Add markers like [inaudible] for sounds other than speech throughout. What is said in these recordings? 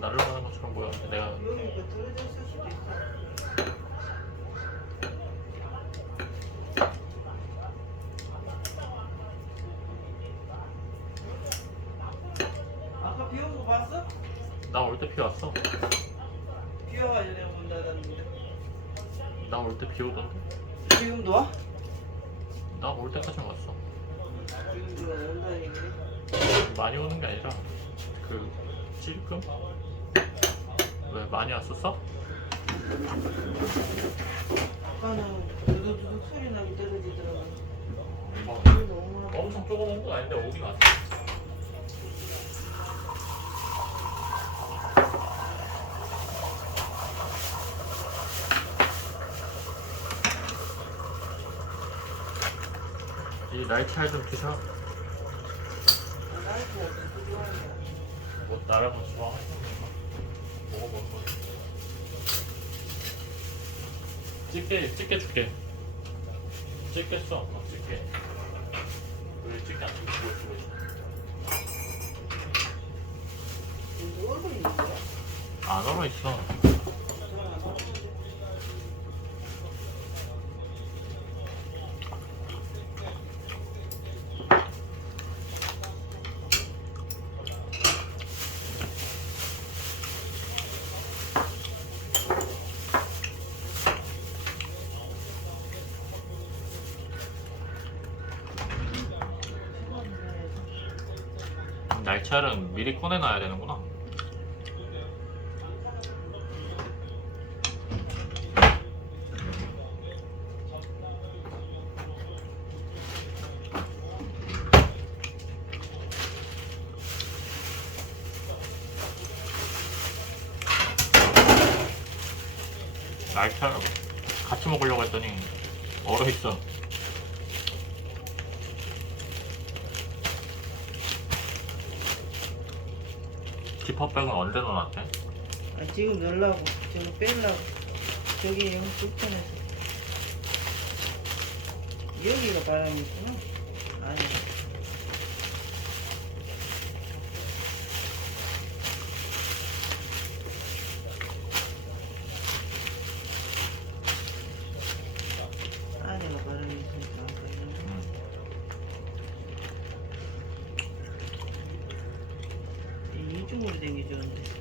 나를 보는 것처럼 보였는데 내가 여기 그 들어졌을 수도 있어. 아까 비 온 거 봤어? 나 올 때 비 왔어 비 와가 전에 문 닫았는데. 나 올 때 비 오던데 지금도 와? 나 올 때까지 왔어 지금도 온다는 얘기네. 많이 오는 게 아니라 그 찔끔 왜 많이 왔었어? 아까는 두둑두둑 소리 나게 떨어지더라고. 뭐비 너무 많아. 엄청 온건 아닌데 오긴 왔어 이 날치알 좀 드셔 날씨가 진짜 좋아한다. 뭐 나라고 좋아하시는 건가? 먹어보는 거지 찌개 찌개 줄게. 찌개 써 어, 우리 찌개 안 주고 주고 있어 이거 얼굴 있는 거야? 안 얼어 있어 날치알은 미리 꺼내놔야 되는구나 날치알 같이 먹으려고 했더니 얼어 있어. 지퍼백은 언제 넣어놨대? 아, 지금 넣으려고 저거 빼려고 저기 영 불편해서. 여기가 바람이 있구나. 아니 안에가 바람이 있으니까 아까 이런 거. 음. 이 이중으로 된 게 좋은데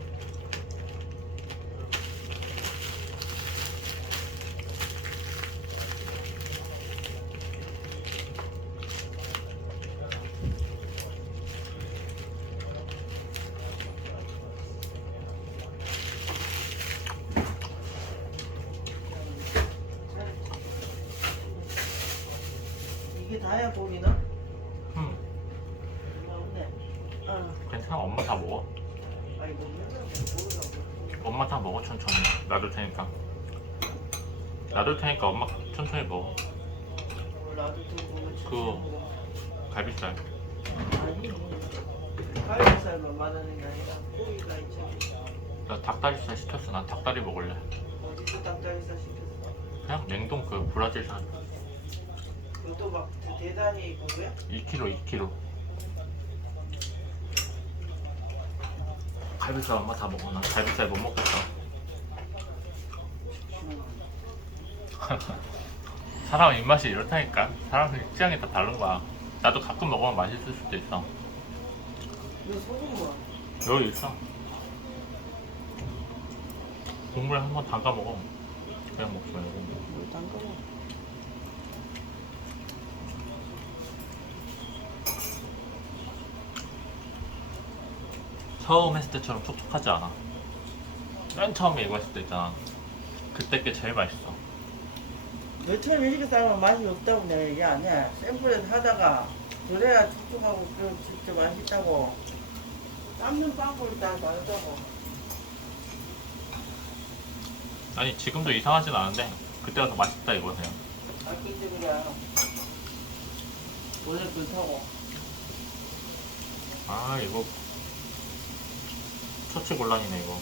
보이나? 음. 아, 괜찮아. 엄마 다 먹어. 아니 모르라고. 엄마 다 먹어 천천히. 놔둘 테니까. 놔둘 테니까 엄마 천천히 먹어. 나도 좀 보면 그- 갈비살. 아니 가위살만 말하는 게 아니라 고기가 있잖아. 나 닭다리살 시켰어. 난 닭다리 먹을래. 어디서 닭다리살 시켰어? 그냥 냉동 그 브라질 산 그것도 막 대단히 그거야? 2kg, 2kg. 갈비살 엄마 다 먹어. 난 갈비살 못 먹겠어. [laughs] 사람 입맛이 이렇다니까. 사람 취향이 다 다른 거야. 나도 가끔 먹으면 맛있을 수도 있어. 이거 소금 뭐? 여기 있어. 국물에 한번 담가 먹어. 그냥 먹지 말고. 뭘 담가 먹어? 처음 했을 때처럼 촉촉하지 않아. 맨 처음에 이거 했을 때 있잖아. 그때 게 제일 맛있어. 너처럼 이렇게 싸면 맛이 없다고 내가 얘기 아니야. 샘플에서 하다가 그래야 촉촉하고 그럼 진짜 맛있다고. 삶는 방법이 다 다르다고. 아니 지금도 이상하진 않은데 그때가 더 맛있다 이거세요. 아끼지 그래. 오늘 그렇다고. 아 이거 처치 곤란이네 이거.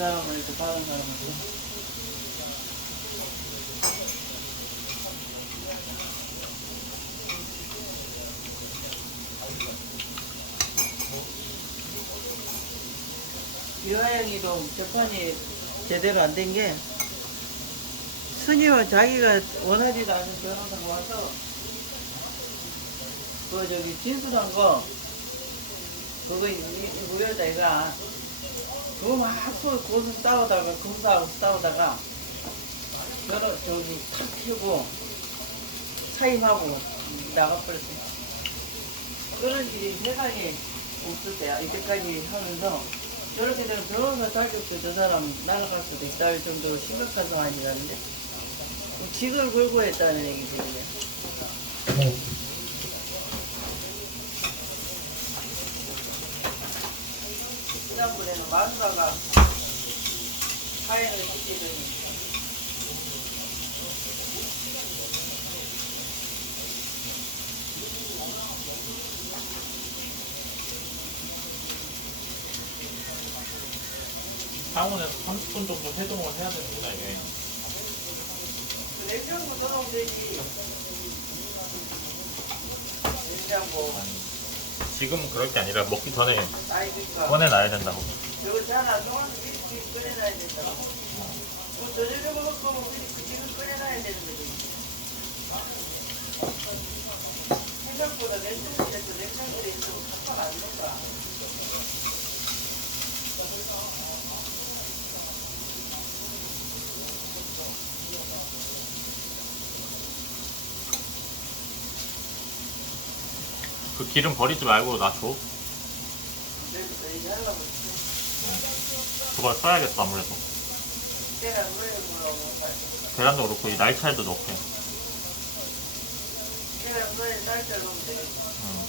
사람을 이렇게 다른 사람한테. 유아영이도 재판이 제대로 안 된 게 스님은 자기가 원하지도 않은 변호사가 와서 그 저기 진술한 거 그거 이거야 그거 막 소- 고소 싸우다가 검사하고 싸우다가 변호 저기 탁 켜고 사임하고 나가버렸어 그런 일이 세상에 없었대요. 이때까지 하면서 저렇게 되면 변호사 자격도 저 사람 날아갈 수도 있다. 할 정도로 심각한 상황이라는데. 직을 걸고 했다는 얘기지 이게 지난번에는 마누라가 사연을 시키더니 상온에서 30분 정도 해동을 해야 되는구나 이게. 지금 그럴 게 아니라 먹기 전에 꺼내놔야 된다고. 생각보다 냉장고에서 냉장고에 있으면 팍팍 안 녹아 그 기름 버리지 말고 나 줘. 여기서 얘기하려고 했지 그걸 써야겠어 아무래도. 계란도 그렇고 이 날차에도 넣게. 응.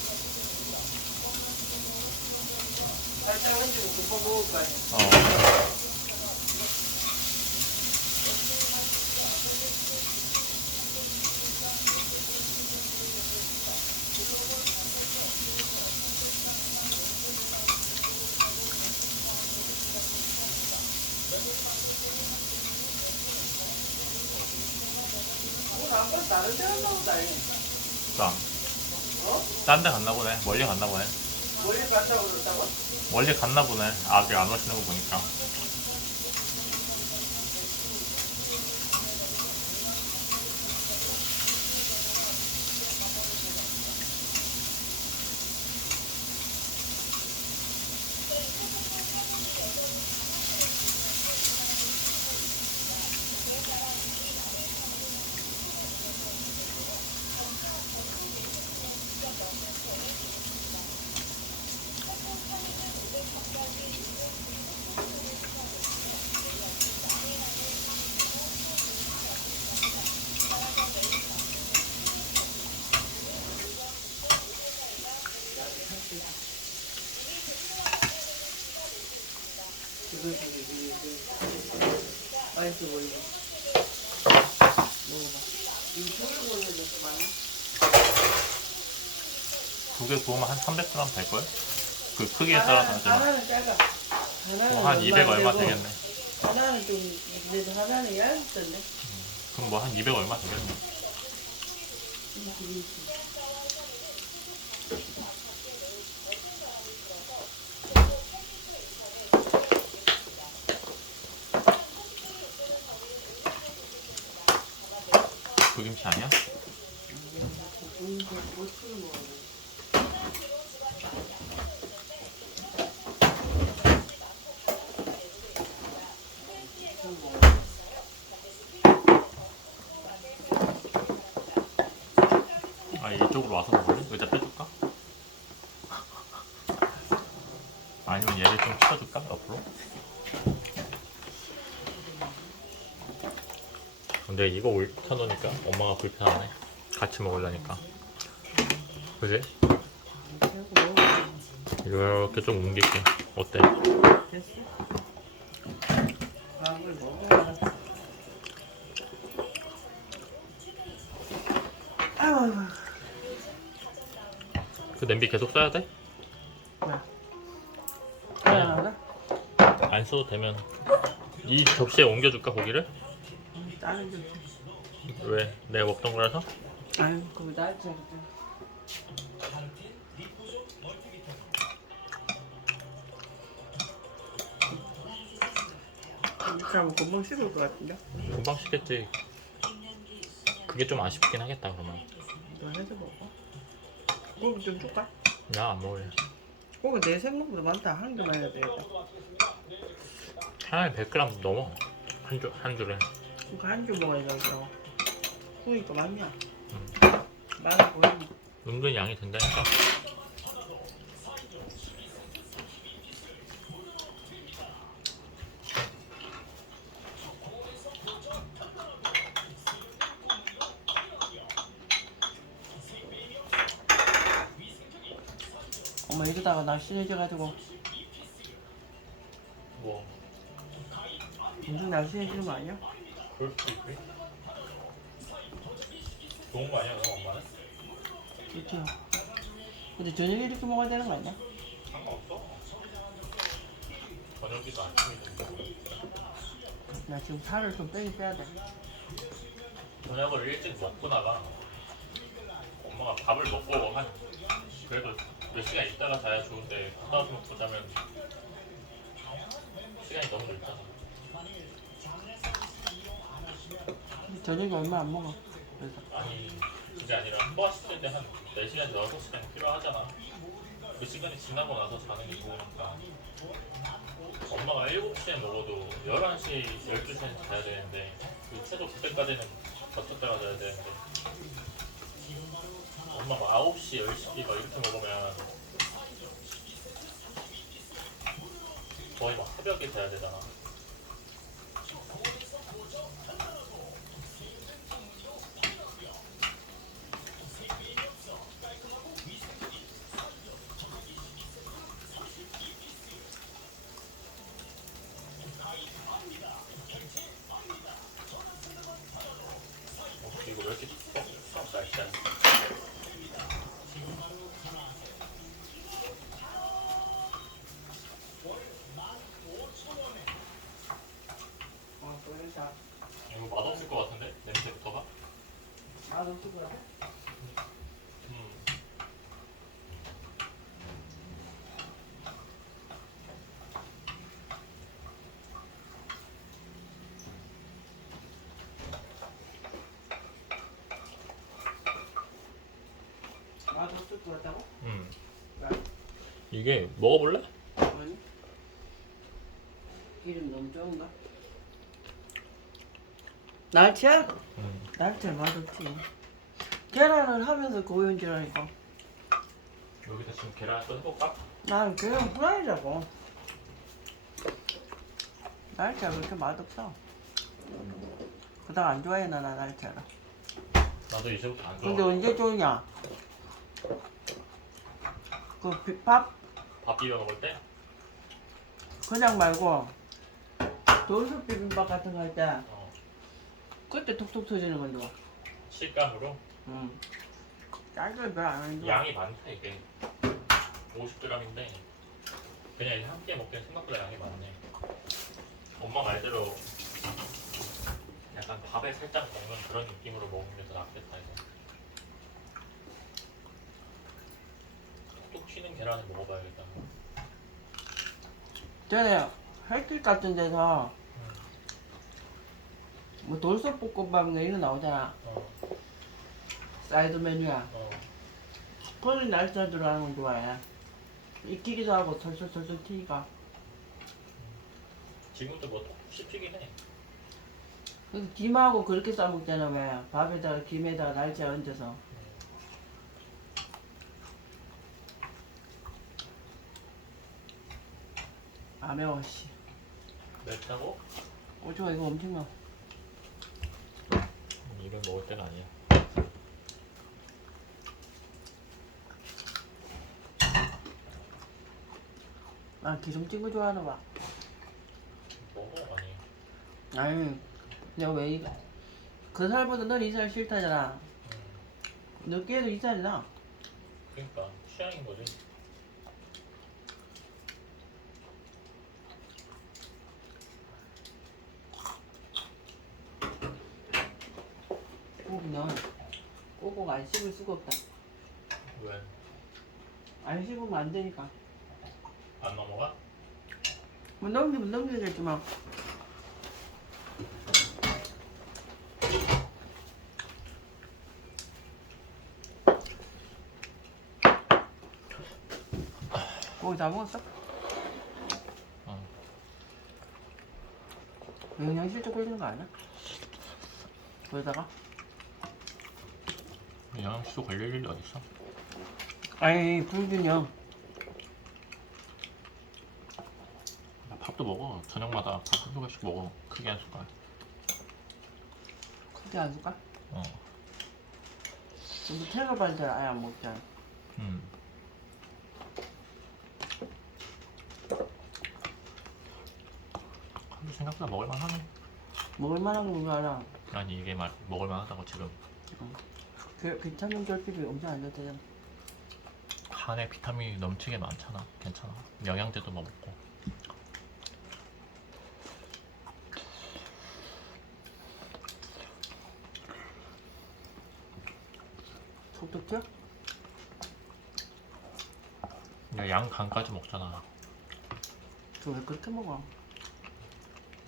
어. 다른 데 갔나 보다. 자, 어? 딴 데 갔나 보네. 멀리 갔나 보네. 멀리 갔다고 그랬다고? 멀리 갔나 보네. 아직 안 오시는 거 보니까. 맛있어 보이고 먹어봐 이거 저걸 보내도 좀 많이 두개 구우면 한 300g 될걸? 그 크기에 따라서 하나, 하지만. 하나는 작아 하나는 뭐한 200 얼마 되겠네. 하나는 좀 그래도 하나는 얇던데 그럼 뭐 한 200 얼마 되겠네. 그 김치 아니야? 음, 뭐 추는 거 아 이쪽으로 와서 먹을래? 의자 빼줄까? 아니면 얘를 좀 치워줄까? 옆으로? 근데 이거 올켜놓으니까 엄마가 불편하네 같이 먹으려니까 그지? 이렇게 좀 옮길게 어때? 됐어? 밥을 먹어 그 냄비 계속 써야 돼? 하나 하나? 안 써도 되면 이 접시에 옮겨줄까 고기를? 다른 좀. 왜? 내가 먹던 거라서? 아유, 그거 날짜. 이렇게 하면 금방 식을 것 같은데? 금방 식겠지. 그게 좀 아쉽긴 하겠다 그러면. 너 해서 먹어. 고기 좀 줄까? 나 안 먹을래. 고기 내 생각보다 많다. 한 개만 해야 되겠다. 하나에 100g 넘어. 한 줄, 한 줄에. 그거 한줄 먹어야 되겠어. 그러니까? 음. 많아 보이네. 은근 양이 된다니까. 엄마 이러다가 날씬해져가지고 뭐, 엄청 날씬해지는 거 아니야? 그럴 수도 있지. 좋은 거 아니야, 그럼 엄마는? 그렇죠. 근데 저녁에 이렇게 먹어야 되는 거 아니야? 상관없어. 저녁이도 아침이도. 나 지금 살을 좀 빼긴 빼야 돼. 저녁을 일찍 먹고 나가. 엄마가 밥을 먹고 한 그래도 몇 시간 있다가 자야 좋은데 갔다 와서 먹고 자면 시간이 너무 늦잖아. 근데 저녁에 얼마 안 먹어. 그래서 아니 그게 아니라 소화시킬 때한 4시간, 6시간 필요하잖아. 그 시간이 지나고 나서 자는 게 좋으니까 엄마가 7시에 먹어도 11시, 12시에 자야 되는데 그 최소 그때까지는 버텼다가 자야 되는데 엄마가 9시, 10시 막 이렇게 먹으면 거의 막 새벽에 자야 되잖아. 어, 이거 왜 이렇게 썩, 썩 날짜? 어, 또 이러자. 이거 맛없을 것 같은데? 냄새부터가? 맛없을 거야. 음. 같다고? 음. 왜? 이게 먹어볼래? 아니. 기름 너무 적은가? 날치알? 음. 날치알 맛없지. 계란을 하면서 고연지라니까. 여기다 지금 계란 또 해볼까? 나는 계란 후라이라고. 날치알 그렇게 맛없어. 그닥 안 좋아해 나, 나 날치알을. 나도 이제부터 안 근데 좋아. 언제 좋냐? 그 비- 밥 밥 비벼 먹을 때? 그냥 말고 돌솥 비빔밥 같은 거 할 때 어. 그때 톡톡 터지는 건 좋아. 식감으로 응. 짜게 별로 안 좋아. 양이 많다 이게. 50g인데 그냥 한끼 먹기엔 생각보다 양이 많네. 엄마 말대로 약간 밥에 살짝 먹는 그런 느낌으로 먹는 게 더 낫겠다 이거. 톡톡 튀는 계란을 먹어봐야겠다. 전에 헬길 같은 데서 뭐 돌솥 볶음밥 이런 거 나오잖아. 어, 사이드 메뉴야. 어. 거기 날짜 들어가는 건 좋아해. 익히기도 하고 설설설설 튀기가. 지금도 뭐 씹히긴 해. 그 김하고 그렇게 싸먹잖아 왜. 밥에다가 김에다가 날짜 얹어서. 아 매워 씨. 맵다고? 오징어 이거 엄청 매워. 이건 먹을 때가 아니야. 아 기름진 거 좋아하나 봐. 먹어 아니. 아니 내가 왜 이거 그 살보다 넌 이 살 싫다잖아. 음, 늦게도 이 살이나. 그러니까 취향인 거지. 거안 씹을 수가 없다. 왜? 안 씹으면 안 되니까. 안 넘어가? 뭐 넘기면 넘기겠지만. 고기 다 먹었어? 어. 영양실조 걸리는 거 아니야? 그러다가? 영양시도 걸릴 일이 어딨어? 아니 불균형 나 밥도 먹어. 저녁마다 밥 한 조각씩 먹어. 크게 한 숟갈. 크게 안 줄까? 어. 태그발 때 아예 안 먹잖아 음. 근데 생각보다 먹을만 하네. 먹을 만한 거 알아 아니 이게 말 먹을만 하다고 지금 그 비타민 결핍이 엄청 안 좋대잖아 간에 비타민이 넘치게 많잖아. 괜찮아. 영양제도 뭐 먹고. 튀어? 근데 양 간까지 먹잖아. 그거 왜 그렇게 먹어?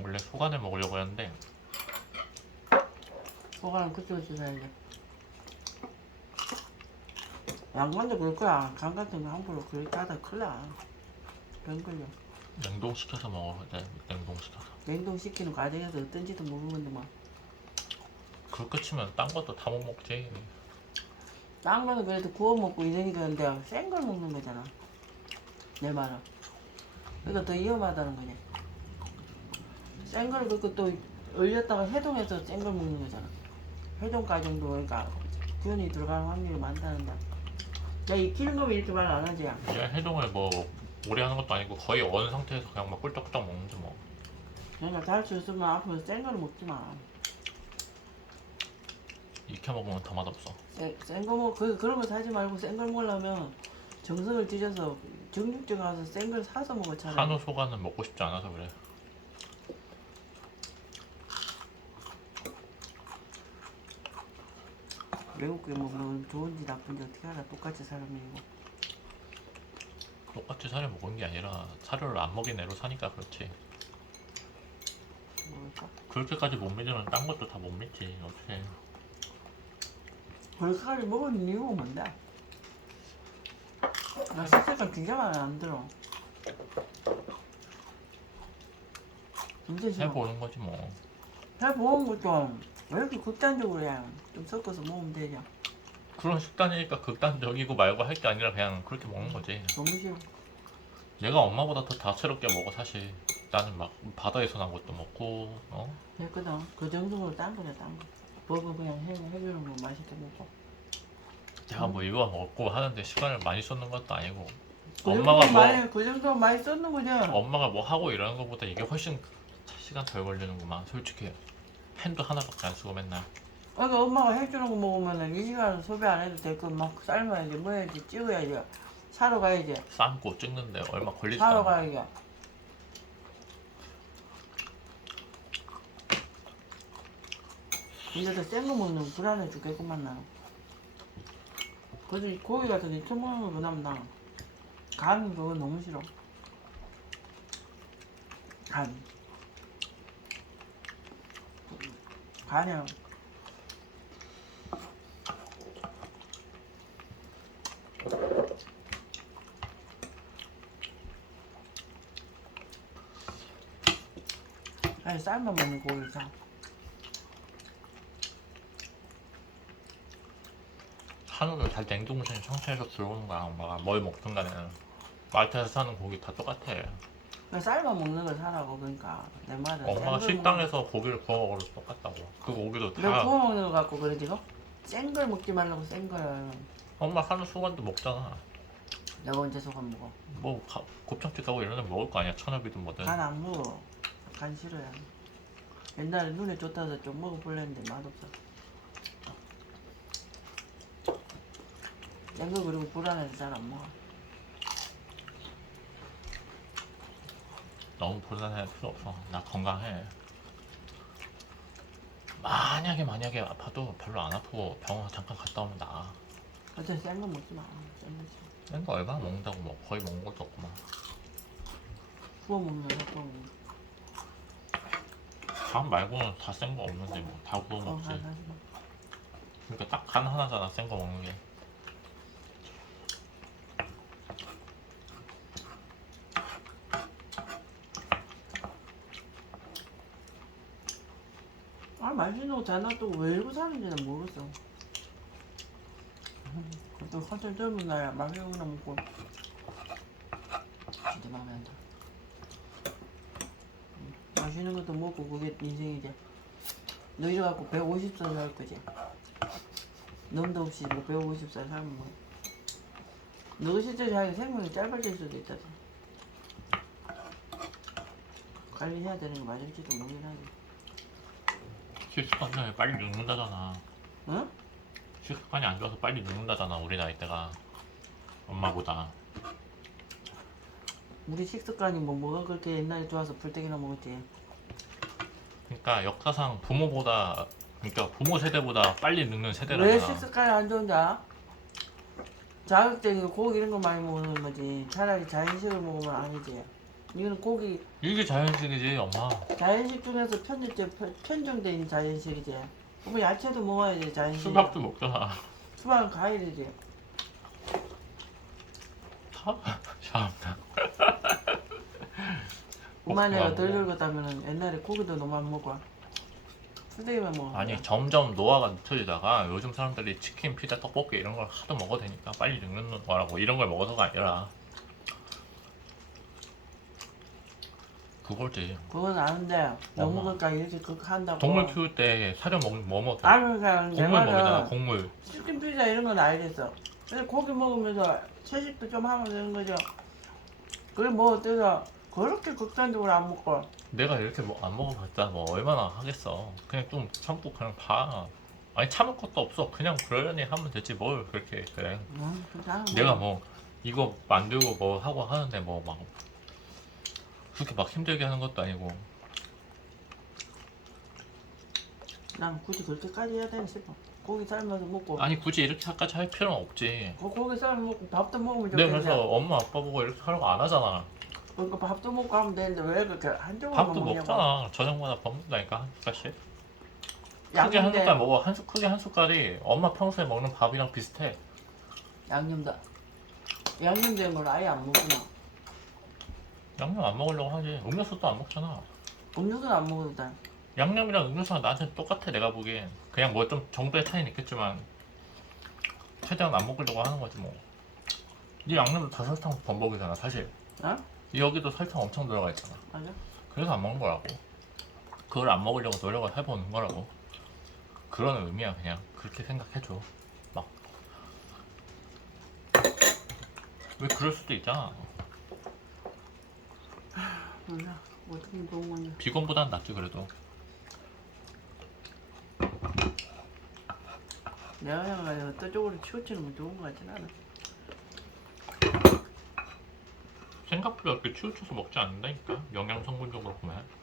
원래 소간을 먹으려고 했는데 소가는 그쪽에서 사야지 양간도 그럴 거야 간 같은 거 함부로 그렇게 하다 큰일 나 병 걸려 냉동시켜서 먹어야 돼. 냉동시켜서. 냉동시키는 과정에서 어떤지도 모르는데 뭐. 그 끝이면 딴 것도 다 못 먹지. 딴 거는 그래도 구워 먹고 이러니까 근데 센 걸 먹는 거잖아 내 말은 그러니까 더 위험하다는 거지 센걸 그렇고 또 얼렸다가 해동해서 센 걸 먹는 거잖아 해동 과정도 그러니까 균이 들어갈 확률이 많다는데 야 익히는 거면 이렇게 말 안 하지 얘 해동을 뭐 오래 하는 것도 아니고 거의 어느 상태에서 그냥 막 꿀떡꿀떡 먹는지 뭐. 그러니까 잘수 있으면 앞으로 센 거를 먹지 마 익혀 먹으면 더 맛없어. 센거 먹, 그, 그런 거 사지 말고 센 걸 먹으려면 정성을 들여서 정육점 가서 센 걸 사서 먹어 차라리 한우 소간은 먹고 싶지 않아서 그래. 외국에 먹으면 좋은지 나쁜지 어떻게 알아 똑같이 사람이고 똑같이 사료 먹은 게 아니라 사료를 안 먹인 애로 사니까 그렇지. 뭘까 그렇게까지 못 믿으면 딴 것도 다 못 믿지. 어떻게? 벌까지 먹은 이유가 뭔데? 나 식색깔 진짜 마음에 안 들어 진짜 싫어 해보는 거지 뭐. 해보는 거좀 왜 이렇게 극단적으로 해 좀 섞어서 먹으면 되냐 그런 식단이니까 극단적이고 말고 할 게 아니라 그냥 그렇게 먹는 거지. 너무 싫어 내가 엄마보다 더 다채롭게 먹어 사실. 나는 막 바다에서 난 것도 먹고, 어? 됐거든 그 정도로 딴 거야 딴 거 버거 그냥 해, 해주는 거 맛있게 먹고 내가 뭐 이거 먹고 하는데 시간을 많이 쏟는 것도 아니고. 그 엄마가 정도 뭐 많이 그 정도 많이 썼는 거죠 엄마가 뭐 하고 이러는 것보다 이게 훨씬 시간 덜 걸리는구만. 솔직히 팬도 하나밖에 안 쓰고 맨날. 그러니까 엄마가 해주는 거 먹으면은 이 시간 소비 안 해도 되고 막 삶아야지 뭐 해야지 찍어야지. 사러 가야지. 삶고 찍는데 얼마 걸리지도 사러 않아. 가야지. 근데도 센거 먹는 거 불안해 죽겠구만 나는 그래서 이 고기 같은 거 익혀 먹는 거 그나마 나 간 그거 너무 싫어. 간 간이랑 아니 삶아 먹는 고기 사 한우를 다 냉동실에 청취해서 들어오는 거야 엄마가. 뭘 먹든 간에. 마트에서 사는 고기 다 똑같아 그냥 삶아 먹는 걸 사라고. 그러니까 내 말은 엄마가 센걸 식당에서 고기를 구워 먹어도 똑같다고. 그 고기도 다 구워 먹는 거 갖고 그래 지금? 센걸 먹지 말라고 센걸 엄마 한우 소간도 먹잖아. 내가 언제 소금 먹어? 뭐 가, 곱창집 가고 이런 데 먹을 거 아니야. 천엽이든 뭐든. 간 안 먹어. 간 싫어요 옛날에 눈에 좋다서 좀 먹어볼랬는데 맛없어. 센거 그리고 불안해서 잘 안 먹어 너무 불안할 필요 없어 나 건강해 만약에 만약에 아파도 별로 안 아프고 병원 잠깐 갔다 오면 나아. 어차피 센거 먹지 마. 센 거지. 낸거 얼마나 먹는다고 뭐 거의 먹는 것도 없구만. 구워 먹는 거 구워 먹는 간 말고는 다 센 거 없는데 뭐 다 구워 거. 어, 먹지. 마. 그러니까 딱 간 하나잖아 센 거 먹는 게. 아 맛있는 거잘 놔두고 왜 이러고 사는지는 모르겠어. 음, 그것도 한참 젊은 나야 맛있는 거나 먹고. 진짜 마음에 안 들어. 음, 맛있는 것도 먹고 그게 인생이지. 너 이래갖고 150살 살 거지. 넘도 없이 뭐 150살 살면 뭐. 너 실제 자기 생명이 짧아질 수도 있다. 관리해야 되는 거 맞을지도 모르긴 하지. 식습관이 빨리 늙는다잖아. 응? 식습관이 안 좋아서 빨리 늙는다잖아 우리 나이 때가 엄마보다. 우리 식습관이 뭐 뭐가 그렇게 옛날에 좋아서 불떼기나 먹었지. 그러니까 역사상 부모보다 그러니까 부모 세대보다 빨리 늙는 왜 세대라잖아. 식습관이 안 좋은지 알아? 자극적인 고기 이런 거 많이 먹는 거지. 차라리 자연식을 먹으면 아니지. 이거는 고기 이게 자연식이지 엄마. 자연식 중에서 편집제 있는 자연식이지. 그러면 야채도 먹어야 지 자연식. 수박도 먹잖아. 수박은 과일이지. 참 [laughs] 참나. [laughs] 먹고 덜. 늙었다면은 옛날에 고기도 너무 안 먹어. 수대기만 먹어. 아니 점점 노화가 늦춰지다가 요즘 사람들이 치킨, 피자, 떡볶이 이런 걸 하도 먹어도 되니까 빨리 늙는 거라고 이런 걸 먹어서가 아니라 그거지. 그건 아는데 너무 엄마. 그러니까 이렇게 그렇게 한다고. 동물 키울 때 사료 먹, 뭐 먹어? 아는 그냥 내 곡물 먹이잖아 말은 곡물. 치킨 피자 이런 건 알겠어. 근데 고기 먹으면서 채식도 좀 하면 되는 거죠. 그래 뭐 어때서 그렇게 극단적으로 안 먹고 내가 이렇게 뭐 안 먹어봤자 뭐 얼마나 하겠어. 그냥 좀 참고 그냥 봐. 아니 참을 것도 없어. 그냥 그러려니 하면 되지 뭘 그렇게 그래. 음, 그냥 내가 뭐 이거 만들고 뭐 하고 하는데 뭐 막 그렇게 막 힘들게 하는 것도 아니고 난 굳이 그렇게까지 해야 되나 싶어. 고기 삶아서 먹고 아니 굳이 이렇게까지 할 필요는 없지. 그 고기 삶아 먹고 밥도 먹으면 근데 좋겠냐. 그래서 엄마 아빠 보고 이렇게 하라고 안 하잖아. 그러니까 밥도 먹고 하면 되는데 왜 그렇게 한쪽으로만 밥도 먹냐고. 먹잖아. 저녁마다 밥 먹는다니까 한 숟갈씩. 크게 한. 숟갈 먹어. 한 숟, 크게 한 숟갈이 엄마 평소에 먹는 밥이랑 비슷해. 양념다. 양념된 걸 아예 안 먹구나. 양념 안 먹으려고 하지. 음료수도 안 먹잖아. 음료수는 안 돼. 양념이랑 음료수랑 나한테 똑같아 내가 보기엔. 그냥 뭐 좀 정도의 차이는 있겠지만 최대한 안 먹으려고 하는 거지 뭐. 이 양념도 다 설탕 범벅이잖아 사실. 어? 여기도 설탕 엄청 들어가 있잖아. 맞아? 그래서 안 먹는 거라고. 그걸 안 먹으려고 노력을 해보는 거라고. 그런 의미야 그냥. 그렇게 생각해줘. 막. 왜 그럴 수도 있잖아. 몰라. 건지. 비건보단 낫지 그래도. 내가 어떤 쪽으로 치우치는 건 좋은 거 같진 않아. 생각보다 그렇게 치우쳐서 먹지 않는다니까. 영양 성분적으로 보면.